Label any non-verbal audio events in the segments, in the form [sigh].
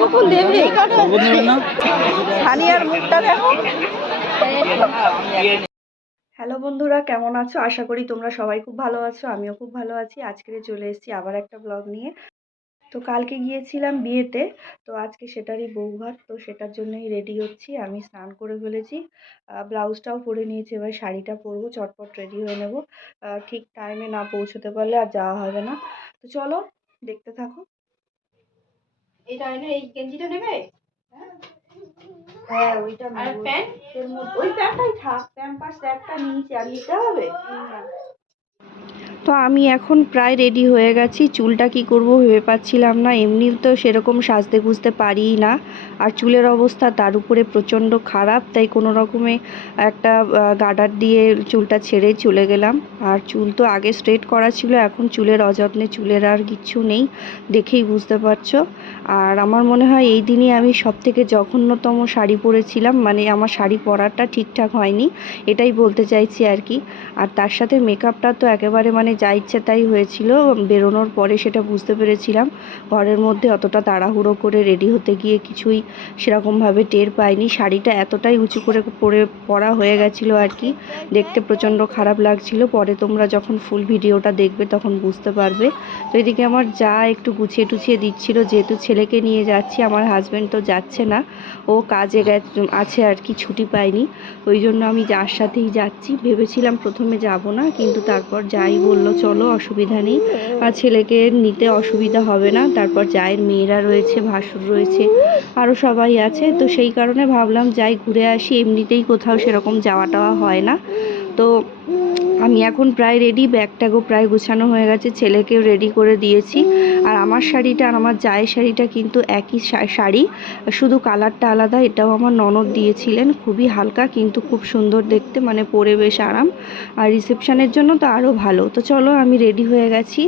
কখন দেবে সানিয়ার মুখটা দেখো হ্যালো বন্ধুরা, কেমন আছো? আশা করি তোমরা সবাই খুব ভালো আছো, আমিও খুব ভালো আছি। আজকে চলে এসেছি আবার একটা ব্লগ নিয়ে। তো কালকে গিয়েছিলাম বিয়েতে, তো আজকে সেটারই বৌভাত, তো সেটার জন্যই রেডি হচ্ছি। আমি স্নান করে ফেলেছি ব্লাউজটাও পরে নিয়েছি, এবার শাড়িটা পরবো, চটপট রেডি হয়ে নেব। ঠিক টাইমে না পৌঁছতে পারলে আর যাওয়া হবে না। তো চলো, দেখতে থাকো। এটা এনে এই গেঞ্জিটা নেবে? হ্যাঁ। ওইটা আর প্যান্ট? ওই প্যান্টটাই থাক প্যাম্পাস একটা নিয়েছি আর নিতে হবে? তো আমি এখন প্রায় রেডি হয়ে গেছি। চুলটা কি করব ভেবে পাচ্ছিলাম না। এমনি তো সেরকম সাজতে গুজতে পারিই না। আর চুলের অবস্থা তার উপরে প্রচণ্ড খারাপ, তাই কোনো রকমে একটা গার্ডার দিয়ে চুলটা ছেড়ে চলে গেলাম। আর চুল তো আগে স্ট্রেট করা ছিল, এখন চুলের অযত্নে চুলের আর কিচ্ছু নেই, দেখেই বুঝতে পারছ। আর আমার মনে হয় এই দিনই আমি সব থেকে জঘন্যতম শাড়ি পরেছিলাম মানে আমার শাড়ি পরাটা ঠিকঠাক হয়নি, এটাই বলতে চাইছি আর কি। আর তার সাথে মেকআপটা তো একেবারে মানে যা ইচ্ছে তাই হয়েছিল, বেরোনোর পরে সেটা বুঝতে পেরেছিলাম। ঘরের মধ্যে অতটা তাড়াহুড়ো করে রেডি হতে গিয়ে কিছুই সেরকমভাবে টের পাইনি। শাড়িটা এতটাই উঁচু করে পরে পরা হয়ে গেছিল আর কি। দেখতে প্রচণ্ড খারাপ লাগছিল। পরে তোমরা যখন ফুল ভিডিওটা দেখবে তখন বুঝতে পারবে। তো এদিকে আমার যা একটু গুছিয়ে টুছিয়ে দিচ্ছিল, যেহেতু ছেলেকে নিয়ে যাচ্ছি, আমার হাজব্যান্ড তো যাচ্ছে না। ও কাজে আছে আর কি, ছুটি পায়নি। ওই জন্য আমি যার সাথেই যাচ্ছি। ভেবেছিলাম প্রথমে যাব না, কিন্তু তারপর যাই বলল চলো, অসুবিধা নেই। আর ছেলেকে নিতে অসুবিধা হবে না। তারপর যায়ের মেয়েরা রয়েছে, ভাসুর রয়েছে আরও সবাই আছে। তো সেই কারণে ভাবলাম, যাই, ঘুরে আসি। এমনিতেই কোথাও সেরকম যাওয়া টাওয়া হয় না। তো আমি এখন প্রায় রেডি ব্যাগটাগও প্রায় গুছানো হয়ে গেছে। ছেলেকেও রেডি করে দিয়েছি। আর আমার শাড়িটা আর আমার জায়ের শাড়িটা কিন্তু একই শাড়ি। শুধু কালারটা আলাদা, এটাও আমার ননদ দিয়েছিলেন। খুবই হালকা কিন্তু খুব সুন্দর দেখতে মানে পরে বেশ আরাম। আর রিসেপশনের জন্য তো আরও ভালো। তো চলো আমি রেডি হয়ে গেছি।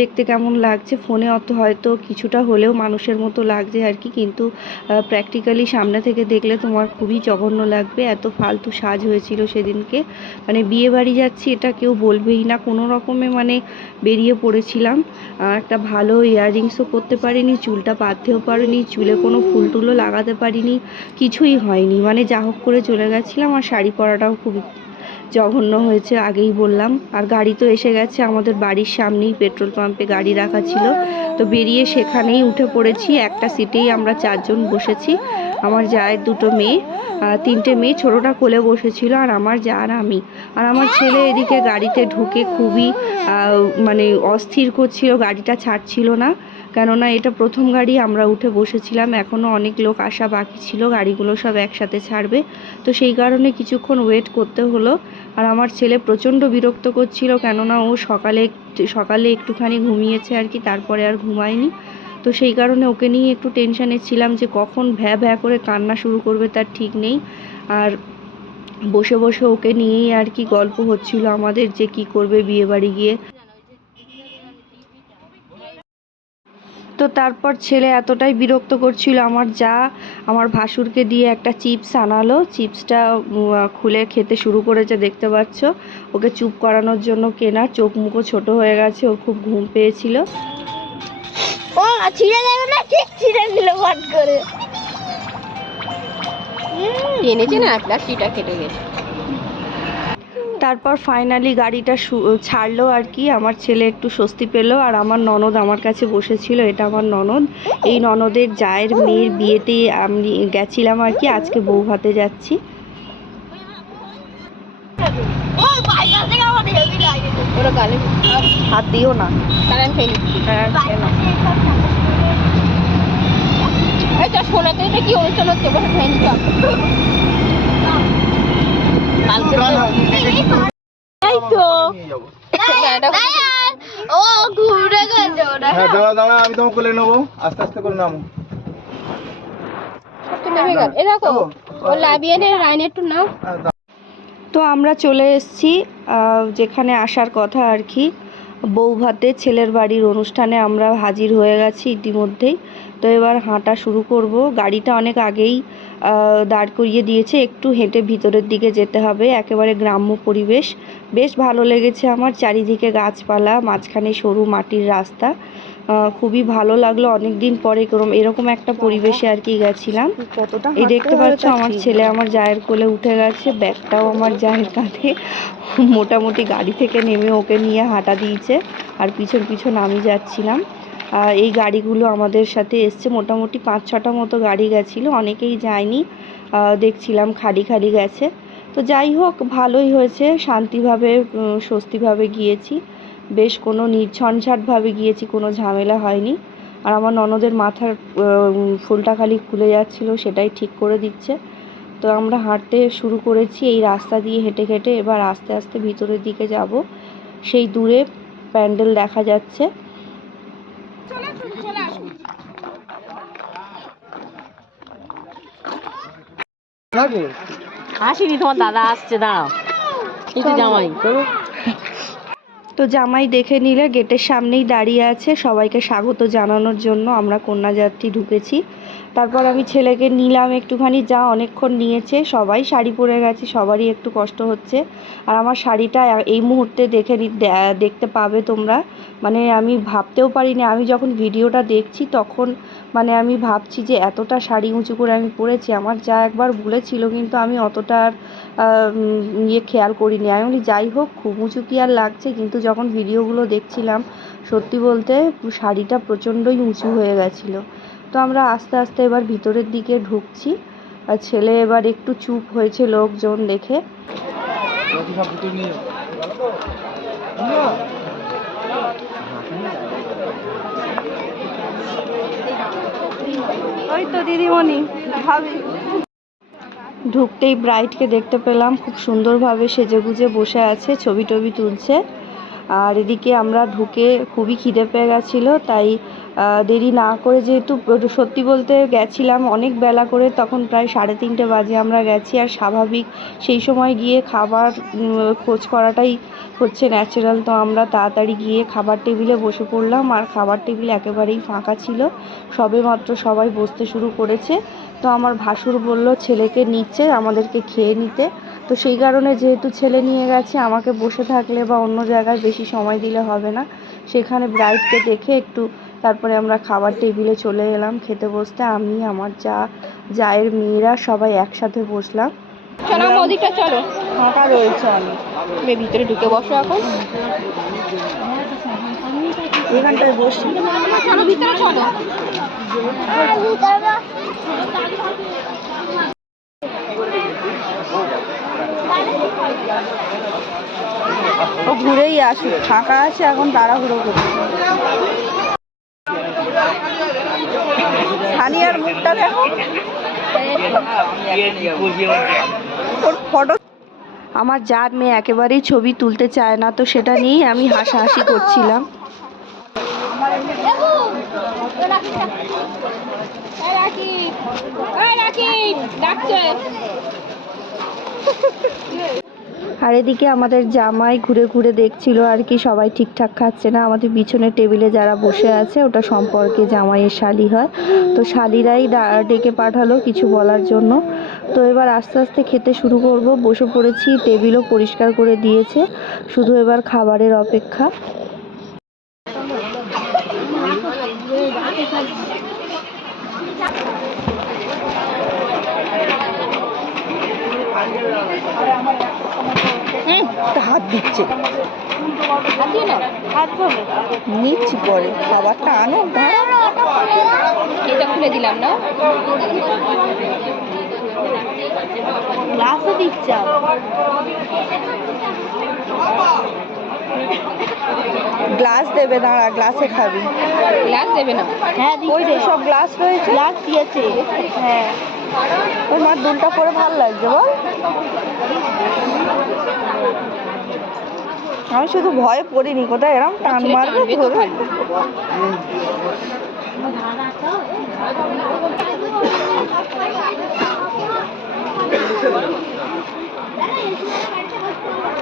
দেখতে কেমন লাগছে? ফোনে অত হয়তো কিছুটা হলেও মানুষের মতো লাগছে আর কি, কিন্তু প্র্যাকটিক্যালি সামনে থেকে দেখলে তোমার খুবই জঘন্য লাগবে। এত ফালতু সাজ হয়েছিল সেদিনকে। মানে বিয়ে বাড়ি যাচ্ছি, এটা কেউ বলবেই না। কোনো রকমে মানে বেরিয়ে পড়েছিলাম। একটা ভালো ইয়াররিংসও করতে পারিনি, চুলটা বাঁধতেও পারিনি, চুলে কোনো ফুল টুলও লাগাতে পারিনি, কিছুই হয়নি। মানে যা হোক করে চলে গেছিলাম আর শাড়ি পরাটাও খুব জঘন্য হয়েছে, আগেই বললাম। আর গাড়ি তো এসে গেছে, আমাদের বাড়ির সামনেই পেট্রোল পাম্পে গাড়ি রাখা ছিল। তো বেরিয়ে সেখানেই উঠে পড়েছি, একটা সিটেই আমরা চারজন বসেছি। আমার জায়ের দুটো মেয়ে তিনটে মেয়ে ছোটোটা কোলে বসেছিল, আর আমার যা আর আমি। আর আমার ছেলে এদিকে গাড়িতে ঢুকে খুবই মানে অস্থির করছিল, গাড়িটা ছাড়ছিল না। কেননা এটা প্রথম গাড়ি, আমরা উঠে বসেছিলাম এখনও অনেক লোক আসা বাকি ছিল, গাড়িগুলো সব একসাথে ছাড়বে। তো সেই কারণে কিছুক্ষণ ওয়েট করতে হলো, আর আমার ছেলে প্রচণ্ড বিরক্ত করছিল, কেননা ও সকালে সকালে একটুখানি ঘুমিয়েছে আর কি, তারপরে আর ঘুমায়নি। তো সেই কারণে ওকে নিয়ে একটু টেনশানে ছিলাম যে কখন ভ্যা ভ্যা করে কান্না শুরু করবে তার ঠিক নেই। আর বসে বসে ওকে নিয়েই আর কি গল্প হচ্ছিল আমাদের যে কি করবে বিয়ে বাড়ি গিয়ে। তো তারপর ছেলে এতটাই বিরক্ত করছিল আমার যা আমার ভাসুরকে দিয়ে একটা চিপস আনালো। চিপসটা খুলে খেতে শুরু করেছে দেখতে পাচ্ছ। ওকে চুপ করানোর জন্য কেনা চোখ মুখো ছোট হয়ে গেছে ও খুব ঘুম পেয়েছিল। ও ছিঁড়ে না? ঠিক ছিঁড়ে দিল ফট করে। এনেছে না প্লাস্টিকটা কেটে গেছে। তারপর ফাইনালি গাড়িটা ছাড়লো আর কি। আমার ছেলে একটু স্বস্তি পেল আর আমার ননদ আমার কাছে বসেছিল এটা আমার ননদ। এই ননদের জায়ের মেয়ের বিয়েতে আমি গেছিলাম আর কি আজকে বউ ভাতে যাচ্ছি। হাত দিও না। হ্যাঁ, শোনাতে এটা কি অনুষ্ঠান হচ্ছে? বসে তো আমি তোমাকে কোলে নেব আস্তে আস্তে করে নামো তো আমরা চলে এসেছি যেখানে আসার কথা আর কি। বউ ভাতে ছেলের বাড়ির অনুষ্ঠানে আমরা হাজির হয়ে গেছি ইতিমধ্যেই। তো এবার হাঁটা শুরু করব। গাড়িটা অনেক আগেই দাঁড় করিয়ে দিয়েছে। একটু হেঁটে ভিতরের দিকে যেতে হবে একেবারে গ্রাম্য পরিবেশ। বেশ ভালো লেগেছে আমার চারিদিকে গাছপালা মাঝখানে সরু মাটির রাস্তা। আহ, খুবই ভালো লাগল। অনেক দিন পরে এরকম এরকম একটা পরিবেশে আর কি গেছিলাম। এই দেখতে পাচ্ছ আমার ছেলে আমার জায়ের কোলে উঠে গেছে। ব্যাগটাও আমার জায়ের কাঁধে। মোটামুটি গাড়ি থেকে নেমে ওকে নিয়ে হাঁটা দিয়েছে। আর পিছন পিছন আমি যাচ্ছিলাম। এই গাড়িগুলো আমাদের সাথে এসছে। মোটামুটি পাঁচ, ছটা মতো গাড়ি গেছিল। অনেকেই যায়নি। দেখছিলাম খালি খালি গেছে। তো যাই হোক, ভালোই হয়েছে। শান্তিভাবে স্বস্তিভাবে গিয়েছি। বেশ কোনো নির্ঝঞ্ঝাটভাবে গিয়েছি, কোনো ঝামেলা হয়নি। আর আমার ননদের মাথার ফুলটা খালি খুলে যাচ্ছিল, সেটাই ঠিক করে দিচ্ছে। তো আমরা হাঁটতে শুরু করেছি। এই রাস্তা দিয়ে হেঁটে হেঁটে এবার আস্তে আস্তে ভিতরের দিকে যাব। সেই দূরে প্যান্ডেল দেখা যাচ্ছে। আসিনি তোমার দাদা আসছে দাঁড়াও। এই তো জামাই। তো জামাই দেখে নিলে গেটের সামনেই দাঁড়িয়ে আছে। সবাইকে স্বাগত জানানোর জন্য আমরা কন্যাযাত্রী ঢুকেছি। তারপর আমি ছেলেকে নিলাম একটুখানি, যা অনেকক্ষণ নিয়েছে, সবাই শাড়ি পরে গেছে, সবারই একটু কষ্ট হচ্ছে। আর আমার শাড়িটা এই মুহূর্তে দেখে দেখতে পাবে তোমরা। মানে আমি ভাবতেও পারিনি, আমি যখন ভিডিওটা দেখছি তখন মানে আমি ভাবছি যে এতটা শাড়ি উঁচু করে আমি পরেছি, আমার যা একবার বলেছিল কিন্তু আমি অতটা আর ইয়ে খেয়াল করিনি। আমি বলি, যাই হোক, খুব উঁচু কি আর লাগছে? কিন্তু যখন ভিডিওগুলো দেখছিলাম, সত্যি বলতে শাড়িটা প্রচণ্ডই উঁচু হয়ে গেছিল। তো আমরা আস্তে আস্তে এবার ভিতরের দিকে ঢুকছি। আর ছেলে এবার একটু চুপ হয়েছে লোকজন দেখে। ওই তো দিদিমণি ভাবি। ঢুকতেই ব্রাইডকে দেখতে পেলাম খুব সুন্দরভাবে সেজেগুজে বসে আছে ছবি টবি তুলছে। আর এদিকে আমরা ঢুকে খুবই খিদে পেয়ে গেছিল তাই দেরি না করে যেহেতু সত্যি বলতে গেছিলাম অনেক বেলা করে, তখন প্রায় সাড়ে তিনটে বাজে আমরা গেছি। আর স্বাভাবিক সেই সময় গিয়ে খাবার খোঁজ করাটাই হচ্ছে ন্যাচারাল তো আমরা তাড়াতাড়ি গিয়ে খাবার টেবিলে বসে পড়লাম। আর খাবার টেবিল একেবারেই ফাঁকা ছিল। সবে মাত্র সবাই বসতে শুরু করেছে। তো আমার ভাসুর বলল, ছেলেকে নিচ্ছে আমাদেরকে খেয়ে নিতে। তো সেই কারণে যেহেতু ছেলে নিয়ে গেছে, আমাকে বসে থাকলে বা অন্য জায়গায় বেশি সময় দিলে হবে না। সেখানে ব্রাইডকে দেখে একটু তারপরে আমরা খাবার টেবিলে চলে এলাম খেতে বসতে। আমি আমার যা জায়ের মেয়েরা সবাই একসাথে বসলাম। চলো মোদিটা চলো। ফাঁকা রয়েছে অনেক। ভিতরে ঢুকে বসো এখন। এখানটায় বসি। চলো ভিতরে চলো। ও ঘুরেই আসুক। ফাঁকা আছে এখন তাড়াহুড়ো করছে। সানিয়ার মুখটা দেখো। ফটো আমার যার মেয়ে একেবারেই ছবি তুলতে চায় না, তো সেটা নিয়েই আমি হাসাহাসি করছিলাম। আর এদিকে আমাদের জামাই ঘুরে ঘুরে দেখছিল আর কি, সবাই ঠিকঠাক খাচ্ছে না। আমাদের পিছনে টেবিলে যারা বসে আছে, ওটা সম্পর্কে জামাইয়ের শালি হয়। তো শালিরাই ডেকে পাঠালো কিছু বলার জন্য। তো এবার আস্তে আস্তে খেতে শুরু করব। বসে পড়েছি, টেবিলও পরিষ্কার করে দিয়েছে। শুধু এবার খাবারের অপেক্ষা। হাত দিচ্ছে। নিচ্ছি পরে। খাবারটা আনো এটা খুলে দিলাম না। গ্লাসও দিচ্ছে গ্লাস দেবে দাঁড়া গ্লাসে খাবি। গ্লাস দেবে না। হ্যাঁ ওই যে সব গ্লাস রয়েছে? গ্লাস দিয়েছে। হ্যাঁ। ওই মার দুলটা পরে ভালো লাগছে বল। আমি শুধু ভয়ে পড়িনি কোথায় এরকম টান মারবে ধরে [laughs] [laughs]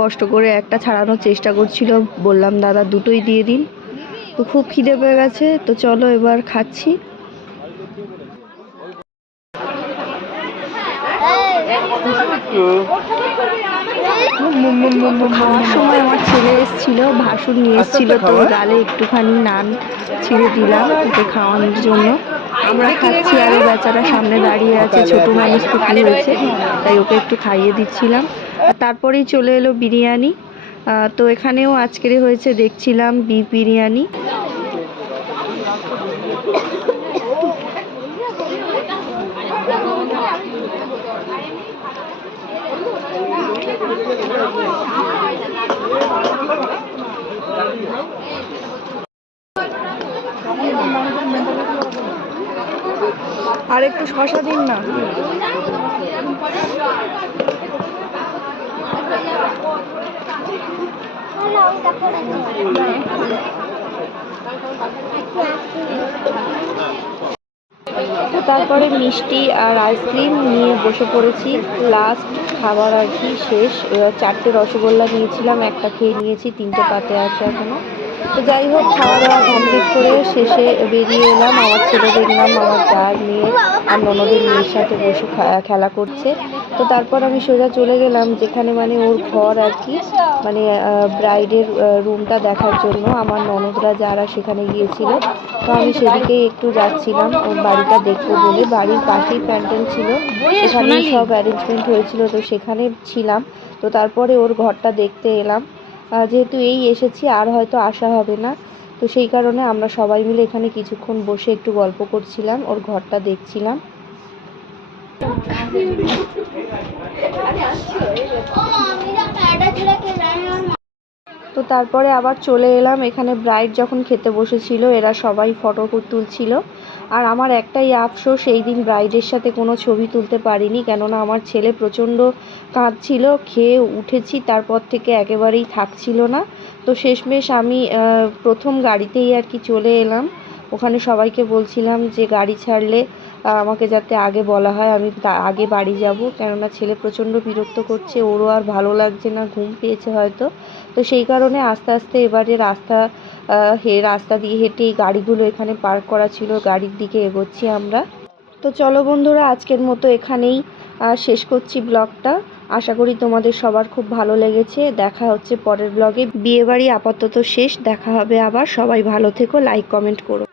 কষ্ট করে একটা ছাড়ানোর চেষ্টা করছিল। বললাম দাদা দুটোই দিয়ে দিন। তো খুব খিদে পেয়ে গেছে। তো চলো এবার খাচ্ছি। খাওয়ার সময় আমার ছেলে এসেছিল ভাসুর নিয়ে এসেছিল তো গালে একটুখানি নান ছিঁড়ে দিলাম ওকে খাওয়ানোর জন্য। আমরা খাচ্ছি আর ও বেচারা সামনে দাঁড়িয়ে আছে, ছোট মানুষ কি হয়েছে তাই ওকে একটু খাইয়ে দিচ্ছিলাম। তারপরেই চলে এলো বিরিয়ানি। তো এখানেও আজকের হয়েছে, দেখছিলাম বিফ বিরিয়ানি। [laughs] আর একটু শশা দিন না। তারপরে মিষ্টি আর আইসক্রিম নিয়ে বসে পড়েছি। লাস্ট খাবার আর কি শেষ। চারটে রসগোল্লা নিয়েছিলাম, একটা খেয়ে নিয়েছি, তিনটে পাতে আছে এখনও। তো যাই হোক খাওয়া দাওয়া কমপ্লিট করে শেষে বেরিয়ে এলাম। আমার ছেলে দেখলাম, আমার যার মেয়ে আর ননদের মেয়ের সাথে বসে খেলা করছে। তো তারপর আমি সোজা চলে গেলাম, যেখানে মানে ওর ঘর আর কি মানে ব্রাইডের রুমটা দেখার জন্য। আমার ননদরা যারা সেখানে গিয়েছিল, তো আমি সেদিকে একটু যাচ্ছিলাম। ওর বাড়িটা দেখব বলে বাড়ির পাশেই প্যান্ডেল ছিল। সেখানে সব অ্যারেঞ্জমেন্ট হয়েছিল, তো সেখানে ছিলাম। তো তারপরে ওর ঘরটা দেখতে এলাম। যেহেতু এই এসেছি আর হয়তো আসা হবে না। তো সেই কারণে আমরা সবাই মিলে এখানে কিছুক্ষণ বসে একটু গল্প করছিলাম ওর ঘরটা দেখছিলাম। তো তারপরে আবার চলে এলাম। এখানে ব্রাইড যখন খেতে বসেছিল, এরা সবাই ফটো তুলছিল। আর আমার একটাই আফসোস, সেই দিন ব্রাইডের সাথে কোনো ছবি তুলতে পারিনি। কেননা আমার ছেলে প্রচণ্ড কাঁদছিল, খেয়ে উঠেছি, তারপর থেকে একেবারেই থাকছিল না। তো শেষমেশ আমি প্রথম গাড়িতেই আর কি চলে এলাম। ওখানে সবাইকে বলছিলাম যে, গাড়ি ছাড়লে আমাকে যাতে আগে বলা হয়, আমি আগে বাড়ি যাব। কেননা ছেলে প্রচণ্ড বিরক্ত করছে, ওরও আর ভালো লাগছে না, ঘুম পেয়েছে হয়তো। তো সেই কারণে আস্তে আস্তে এবারে রাস্তা হে, রাস্তা দিয়ে হেঁটে এই গাড়িগুলো এখানে পার্ক করা ছিল, গাড়ির দিকে এগোচ্ছি আমরা। তো চলো বন্ধুরা, আজকের মতো এখানেই শেষ করছি ব্লগটা। আশা করি তোমাদের সবার খুব ভালো লেগেছে। দেখা হচ্ছে পরের ব্লগে। বিয়েবাড়ি আপাতত শেষ, দেখা হবে আবার। সবাই ভালো থেকো, লাইক, কমেন্ট করো।